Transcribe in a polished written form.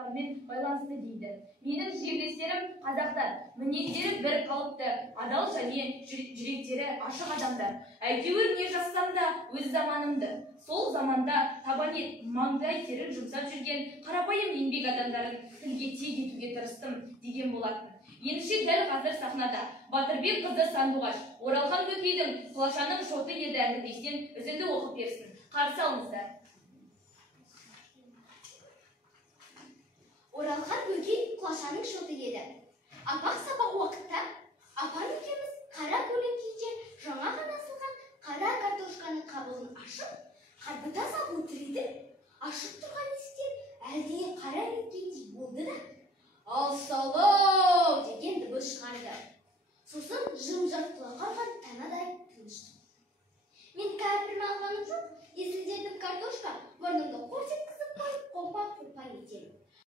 құқықтарымен байланысты дейді. Менің жерлестерім қазақтар, мінездері бір қалыпты, адал және жүректері ашық адамдар. Әйтеуір не жазсам да өз заманымды, сол заманда табан ет, маңдай терін жұмсап жүрген қарапайым еңбек адамдарын тілге тиек етуге тырыстым деген болатын. Енші дәл қазір сахнада Батырбек қызы Сандуғаш, Оралхан Бөкейдің Құлашаның шоты еді әңгімесінен үзінді оқып берсін. Қарсы алыңыздар. Оралхан Бөкей Құлашаның шоты еді. Апақ-сапақ уақытта апам екеуміз қара көлеңкеде жаңа ғана сылған қара картошканың қабығын ашып, қарбыта сап отыр еді. Ашық тұрған есіктен әлдене қара еткендей болды да, «Алсалау!» деген дыбыс шығарды. Сосын жым-жырт құлаққа қалған танадай тыныштық. Мен кәпірім алғаным жоқ, есілдетіп картошка, мұрнымды қорс еткізіп қойып, қомпақ-қомпақ етемін.